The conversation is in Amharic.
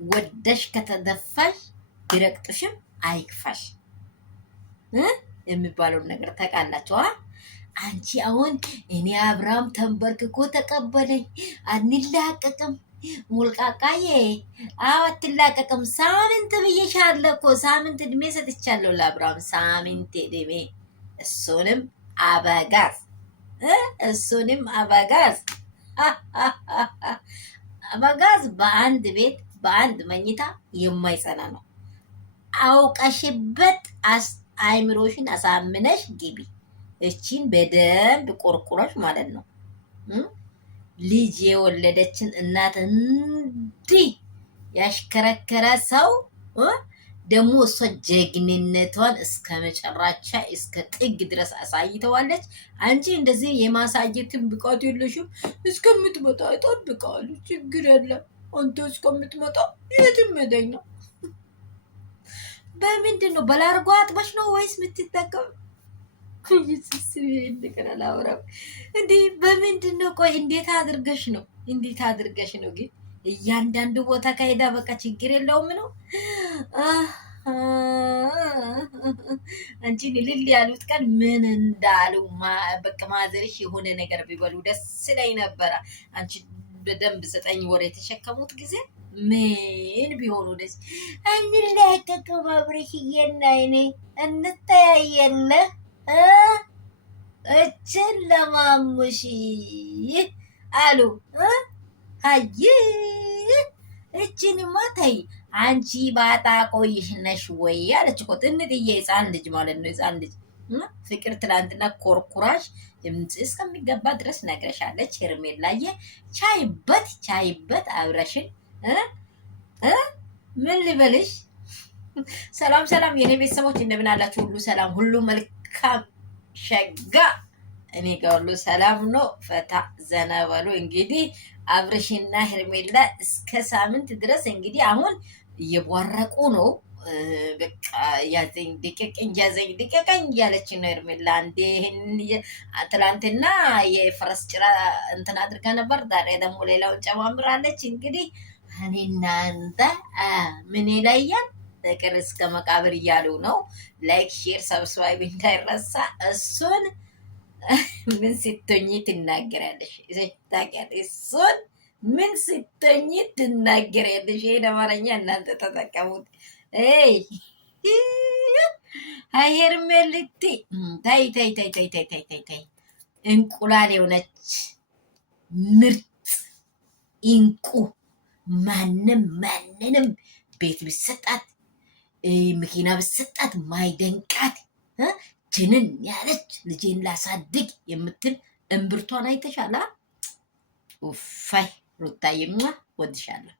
ወደሽ ከተደፋሽ ቢረቅጥሽም አይክፋሽ የሚባለውን ነገር ታውቃላችሁ። አንቺ አሁን እኔ አብርሃም ተንበርክኮ ተቀበለኝ አንላቀቅም ሙልቃቃዬ አትላቀቅም። ሳምንት ብዬሻለሁ እኮ ሳምንት እድሜ ሰጥቻለሁ ለአብርሃም ሳምንት እድሜ። እሱንም አበጋዝ አበጋዝ በአንድ ቤት በአንድ መኝታ የማይጸና ነው። አውቀሽበት አይምሮሽን አሳምነሽ ግቢ። እቺን በደንብ ቆርቁረሽ ማለት ነው። ልጅ የወለደችን እናት እንዲህ ያሽከረከረ ሰው ደግሞ እሷ ጀግንነቷን እስከ መጨረሻ እስከ ጥግ ድረስ አሳይተዋለች። አንቺ እንደዚህ የማሳየትን ብቃት የለሽም። እስከምትመጣ ይጠብቃሉ። ችግር የለም። አንተ እስከምትመጣ የትም መደኛ። በምንድን ነው በላርጎ አጥበሽ ነው ወይስ የምትጠቀም? እንደገና ላውራው እንዴ በምንድን ነው? ቆይ እንዴት አድርገሽ ነው? ግን እያንዳንዱ ቦታ ከሄዳ በቃ ችግር የለውም ነው። አንቺ ልል ያሉት ቀን ምን እንዳሉ በቃ ማዘርሽ የሆነ ነገር ቢበሉ ደስ ላይ ነበረ። አንቺ በደንብ 9 ወር የተሸከሙት ጊዜ ምን ቢሆኑ ደስ እንላቀቀው አብረሽዬና እኔ እንተያየለ እችን ለማሙሽ አሉ። አይ እችንማ ተይ አንቺ ባጣ ቆይሽ ነሽ ወይ አለች እኮ ትንጥዬ ህፃን ልጅ ማለት ነው። ህፃን ልጅ ፍቅር ትላንትና ኮርኩራሽ እስከሚገባ ድረስ ነግረሻለች። ሄርሜላዬ ቻይበት አብረሽን ምን ልበልሽ። ሰላም የኔ ቤተሰቦች እንደምን አላችሁ? ሁሉ ሰላም፣ ሁሉ መልካም ሸጋ። እኔ ጋር ሁሉ ሰላም ነው። ፈታ ዘና በሉ። እንግዲህ አብርሽና ሄርሜላ እስከ ሳምንት ድረስ እንግዲህ አሁን እየቧረቁ ነው። በቃ ያዘኝ ድቀቀኝ እያለች ነው ሄርሜላ። አንዴ ትላንትና የፈረስ ጭራ እንትን አድርጋ ነበር። ዛሬ ደግሞ ሌላውን ጨማምራለች። እንግዲህ እኔ እናንተ ምን ይለያል? ፍቅር እስከ መቃብር እያሉ ነው። ላይክ ሼር ሰብስክራይብ እንዳይረሳ። እሱን ምን ስትሆኚ ትናገሪያለሽ? ታውቂያለሽ? እሱን ምን ስትሆኚ ትናገሪያለሽ? ይሄን አማርኛ እናንተ ተጠቀሙት። ሄርሜልቲ ታይ እንቁላል የሆነች ምርጥ እንቁ ማንንም ቤት ብሰጣት መኪና ብሰጣት ማይደንቃት ጅንን ያለች ልጄን ላሳድግ የምትል እምብርቷን አይተሻላ? ኡፋይ ሩታዬማ ወድሻለሁ።